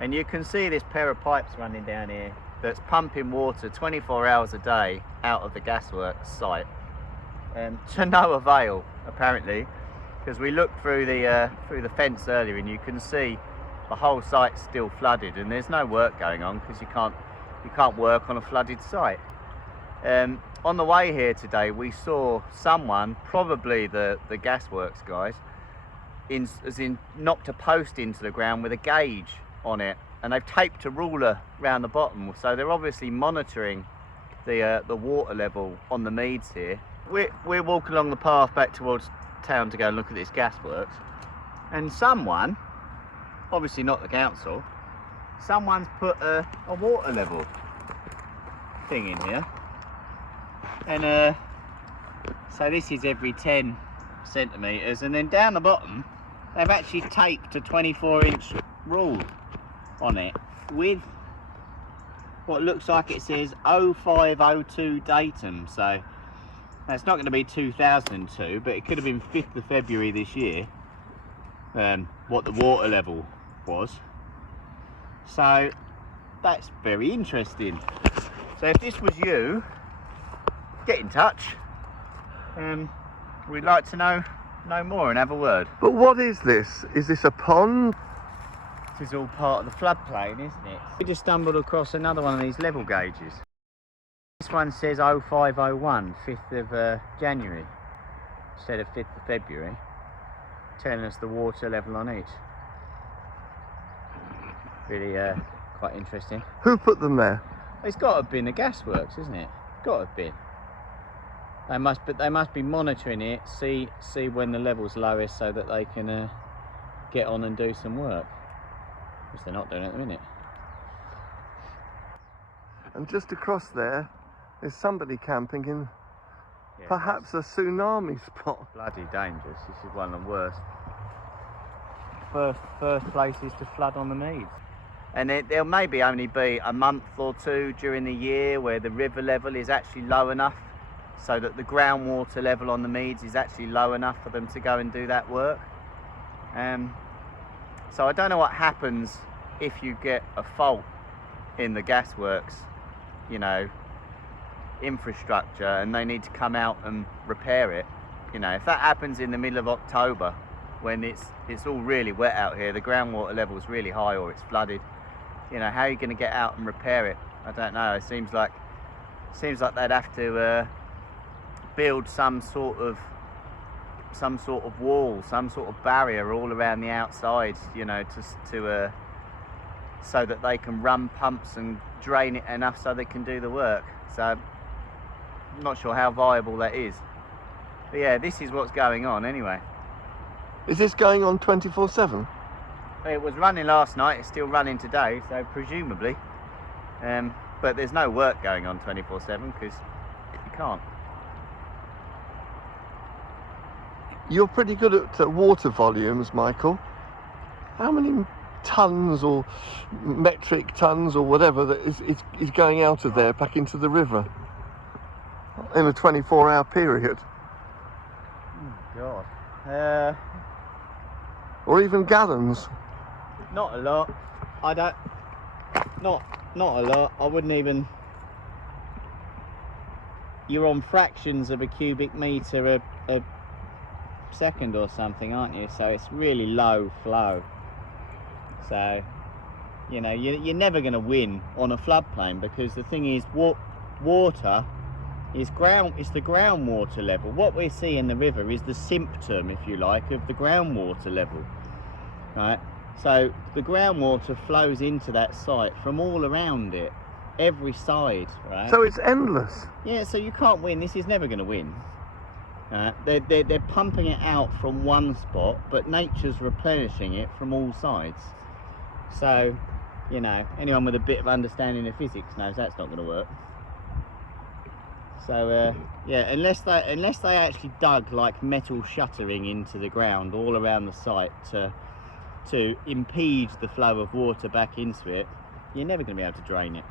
And you can see this pair of pipes running down here that's pumping water 24 hours a day out of the gasworks site, to no avail apparently, because we looked through the fence earlier and you can see the whole site's still flooded and there's no work going on because you can't work on a flooded site. On the way here today we saw someone, probably the gasworks guys, knocked a post into the ground with a gauge on it, and they've taped a ruler around the bottom, so they're obviously monitoring the water level on the meads here. We're walking along the path back towards town to go and look at this gasworks, and someone, obviously not the council, someone's put a water level thing in here, and so this is every 10 centimetres, and then down the bottom they've actually taped a 24-inch rule on it with what looks like it says 0502 datum, so that's not going to be 2002, but it could have been 5th of February this year, what the water level was. So that's very interesting. So if this was you, get in touch. We'd like to know more and have a word. But what is this? Is this a pond? This is all part of the floodplain, isn't it? We just stumbled across another one of these level gauges. This one says 0501, 5th of January, instead of 5th of February, telling us the water level on each. Really quite interesting. Who put them there? It's got to have been the gasworks, isn't it? Got to have been. They must be monitoring it, see when the level's lowest, so that they can get on and do some work, which they're not doing at the minute. And just across there's somebody camping in perhaps a tsunami spot. Bloody dangerous. This is one of the worst first places to flood on the meads. And there'll maybe only be a month or two during the year where the river level is actually low enough so that the groundwater level on the meads is actually low enough for them to go and do that work. So I don't know what happens if you get a fault in the gasworks, you know, infrastructure, and they need to come out and repair it. You know, if that happens in the middle of October when it's all really wet out here, the groundwater level is really high or it's flooded, you know, how are you going to get out and repair it? I don't know. It seems like they'd have to build some sort of wall, some sort of barrier all around the outside, you know, to so that they can run pumps and drain it enough so they can do the work. So I'm not sure how viable that is. But yeah, this is what's going on anyway. Is this going on 24/7? It was running last night, it's still running today, so presumably. But there's no work going on 24/7 because you can't. You're pretty good at water volumes, Michael. How many tons or metric tons or whatever that is going out of there back into the river in a 24-hour period? Oh God. Or even gallons? Not a lot. Not a lot. I wouldn't even. You're on fractions of a cubic metre a second or something, aren't you? So it's really low flow. So, you know, you're never going to win on a floodplain, because the thing is, water is it's the groundwater level. What we see in the river is the symptom, if you like, of the groundwater level, right? So the groundwater flows into that site from all around it, every side, right? So it's endless. Yeah, so you can't win. This is never going to win. They're pumping it out from one spot, but nature's replenishing it from all sides. So, you know, anyone with a bit of understanding of physics knows that's not going to work. So yeah, unless they actually dug like metal shuttering into the ground all around the site to impede the flow of water back into it, you're never going to be able to drain it.